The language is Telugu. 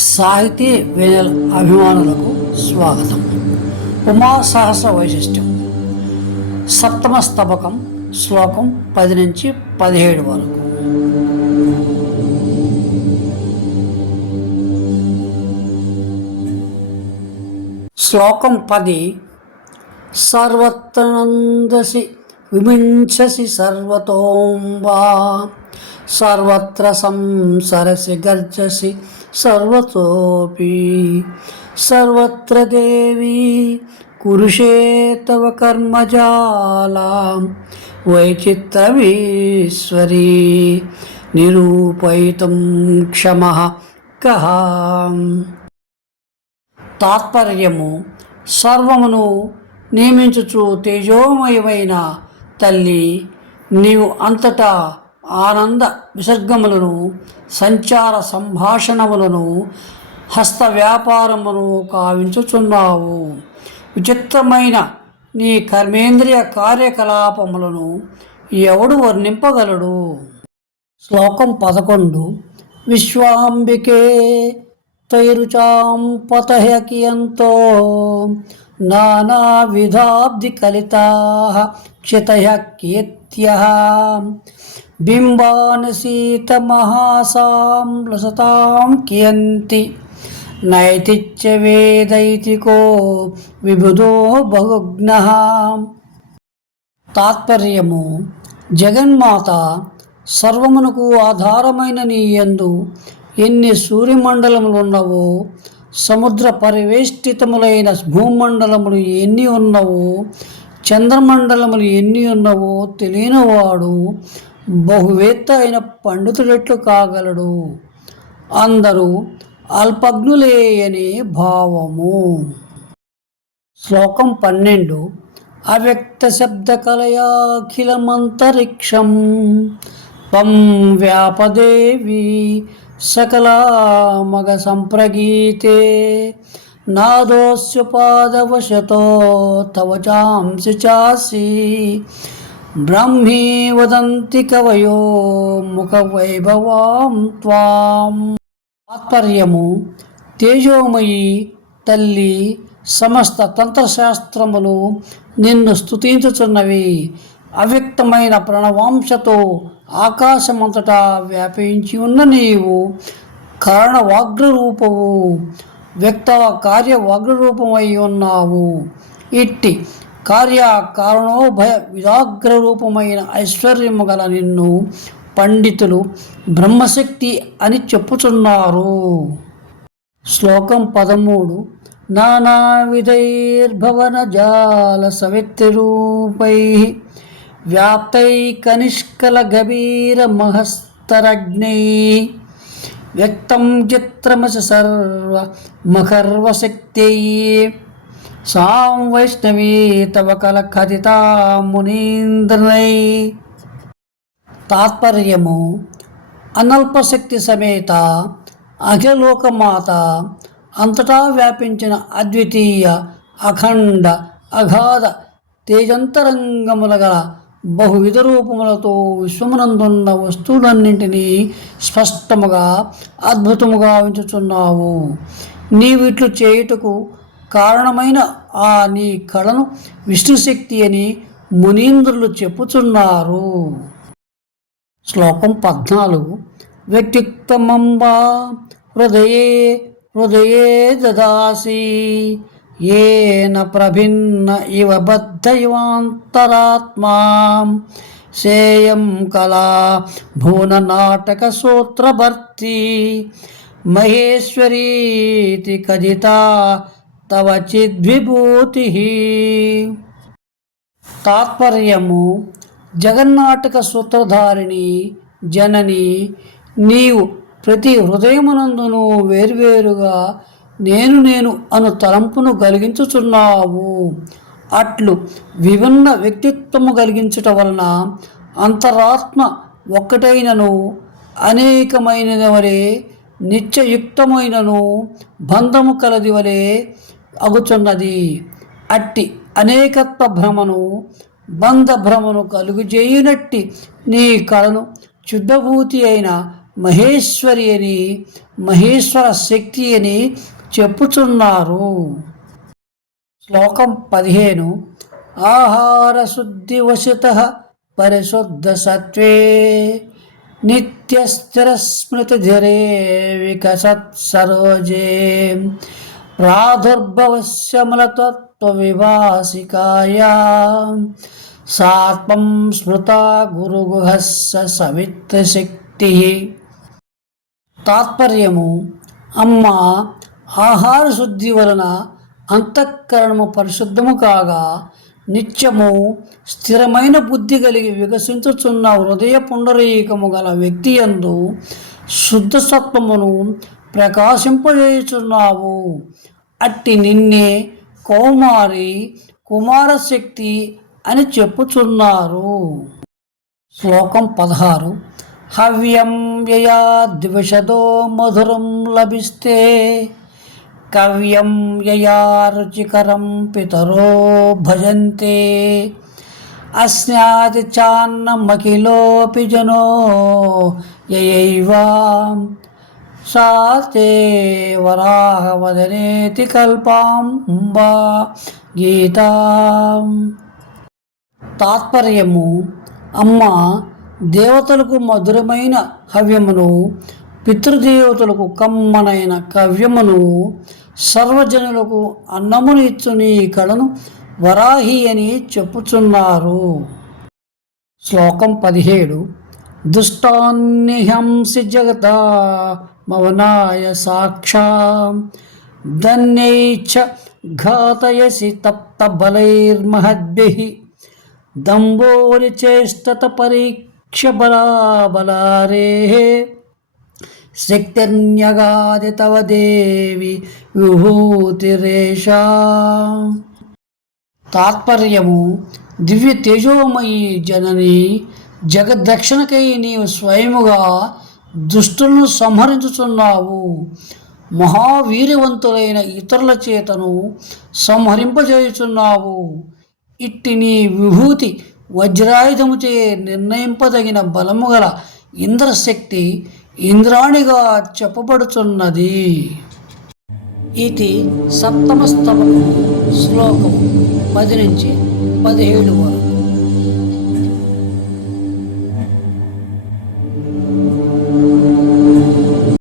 సాహితీ వేనల్ అభిమానులకు స్వాగతం. ఉమా సహస్ర వైశిష్ట్యం. సప్తమ స్తబకం శ్లోకం పది నుంచి పదిహేడు వరకు. శ్లోకం పది. సర్వత్రనందసి విమించసి సర్వతోం వా సర్వత్ర సంసరసి గర్జసి సర్వతోపి సర్వత్ర దేవి కురుషే తవ కర్మజాలాం వైచిత్రమీశ్వరీ నిరూపయితం క్షమ కహ తాత్పర్యము సర్వమును నియమించుచు తేజోమయమైన తల్లి నీవు అంతటా ఆనంద విసర్గములను సంచార సంభాషణములను హస్త వ్యాపారమును కావించుచున్నావు. విచిత్రమైన నీ కర్మేంద్రియ కార్యకలాపములను ఎవడు వర్ణింపగలడు? శ్లోకం పదకొండు. విశ్వాంబికే తైరుచాం పతహ్యకియంతో నానావిధాబ్ది కలితా క్షితయ కీర్త్య బింబానసీత మహాసాం లసతాం కియంతి నైతిచ్చ వేదైతికో విబుధో బహుజ్ఞ తాత్పర్యము జగన్మాత సర్వమునకు ఆధారమైన నీ యందు ఎన్ని సూర్యమండలములు ఉన్నవో సముద్ర పరివేష్టితములైన భూమండలములు ఎన్ని ఉన్నవో చంద్రమండలములు ఎన్ని ఉన్నవో తెలియనివాడు బహువేత్త అయిన పండితుడెట్లు కాగలడు? అందరూ అల్పజ్ఞులే అనే భావము. శ్లోకం పన్నెండు. అవ్యక్త శబ్ద కలయాఖిలమంతరిక్షం పం వ్యాపదేవి సకలామగ సంప్రగీతే సంప్రగీతే నాదోస్యుపాదవశతో తవ చాంసి చాసి. బ్రహ్మీ వదంతి కవయో ముఖ వైభవాం త్వాం. తాత్పర్యము తేజోమయి తల్లి సమస్త తంత్రశాస్త్రములు నిన్ను స్థుతించుచున్నవి అవ్యక్తమైన ప్రణవాంశతో ఆకాశమంతటా వ్యాపించి ఉన్న నీవు కారణ వాగ్రరూపము వ్యక్త కార్యవాగ్రరూపమై ఉన్నావు. ఇట్టి కార్య కారణోభయ విదాగ్ర రూపమైన ఐశ్వర్యము గల నిన్ను పండితులు బ్రహ్మశక్తి అని చెప్పుచున్నారు. శ్లోకం పదమూడు. నానావిధైర్భవన జాల సవిత్రూపై వ్యాప్తై కనిష్కల గభీర మహస్తరగ్నై వ్యక్తం చిత్రమస సర్వ మకర్వశక్త్యై సాం వైష్ణవీ తవ కల కథితా మునీంద్రనై. తాత్పర్యము అనల్పశక్తి సమేత అఖిలోకమాత అంతటా వ్యాపించిన అద్వితీయ అఖండ అగాధ తేజంతరంగముల గల బహువిధ రూపములతో విశ్వమునందున్న వస్తువులన్నింటినీ స్పష్టముగా అద్భుతముగా ఉంచుచున్నావు. నీవిట్లు చేయుటకు కారణమైన ఆ నీ కళను విష్ణుశక్తి అని మునీంద్రులు చెప్పుచున్నారు. శ్లోకం పద్నాలుగు. వ్యక్తిత్వమంబా హృదయే హృదయే దదాసి. ఏన ప్రభిన్న ఇవ బద్ధయువాంతరాత్మా. సేయం కళా భువన నాటక సూత్రభర్తి. మహేశ్వరీతి కథితా తవ చిద్విభూతి. తాత్పర్యము జగన్నాటక సూత్రధారిణి జనని నీవు ప్రతి హృదయమునందును వేర్వేరుగా నేను నేను అను తలంపును కలిగించుచున్నావు. అట్లు విభిన్న వ్యక్తిత్వము కలిగించుట వలన అంతరాత్మ ఒక్కటైనను అనేకమైన వలె నిత్యయుక్తమైనను బంధము కలది వలె అగుచున్నది. అట్టి అనేకత్వ భ్రమను బంధ భ్రమను కలుగుజేయునట్టి నీ కళను శుద్ధభూతి అయిన మహేశ్వరి అని మహేశ్వర శక్తి అని చెప్పుచున్నారు. శ్లోకం పదిహేను. ఆహార శుద్ధి వశత పరిశుద్ధ సత్వే నిత్య స్థిర స్మృతి ధరే వికసత్ సరోజే. ప్రాదుర్భవశ్యమలతత్వ విభాసికాయా సాత్మం స్మృత గురుగుహస్స సవిత్రశక్తి. తాత్పర్యము అమ్మ ఆహార శుద్ధి వలన అంతఃకరణము పరిశుద్ధము కాగా నిత్యము స్థిరమైన బుద్ధి కలిగి వికసించుచున్న హృదయ పుండరీకము గల వ్యక్తి యందు శుద్ధసత్వమును ప్రకాశింపజేయుచున్నావు. అట్టి నిన్నే కౌమారి కుమారశక్తి అని చెప్పుచున్నారు. శ్లోకం పదహారు. హవ్యం యయా ద్విషదో మధురం లభిస్తే కవ్యం యయా రుచికరం పితరో భజంతే. అస్నాది చాన్నమఖిలోపి జనో యయైవా సా తే వరాహవదనేతి కల్పాం బా గీతాం తాత్పర్యము అమ్మ దేవతలకు మధురమైన హవ్యమును పితృదేవతలకు కమ్మనైన కవ్యమును సర్వజనులకు అన్నమును ఇచ్చు నీ కళను వరాహి అని చెప్పుచున్నారు. శ్లోకం పదిహేడు దుష్టాన్నిహంసి జగత మవనాయ సాక్షా ధన్యైచ్చ ఘాతయసి తప్త బలైర్మహద్భిః దంబోరి చేష్టత పరీక్ష బలాబలారే శక్తిర్న్యగాది తవ దేవి విభూతిరేషా తాత్పర్యము దివ్య తేజోమయీ జనని జగద్దక్షిణకై నీవు స్వయముగా దుష్టులను సంహరించుచున్నావు. మహావీర్యవంతులైన ఇతరుల చేతను సంహరింపజేయుచున్నావు. ఇట్టి నీ విభూతి వజ్రాయుధముచే నిర్ణయింపదగిన బలము గల ఇంద్రశక్తి ఇంద్రాణిగా చెప్పబడుచున్నది. ఇది సప్తమ స్తవకం శ్లోకం పది నుంచి పదిహేడు వరకు.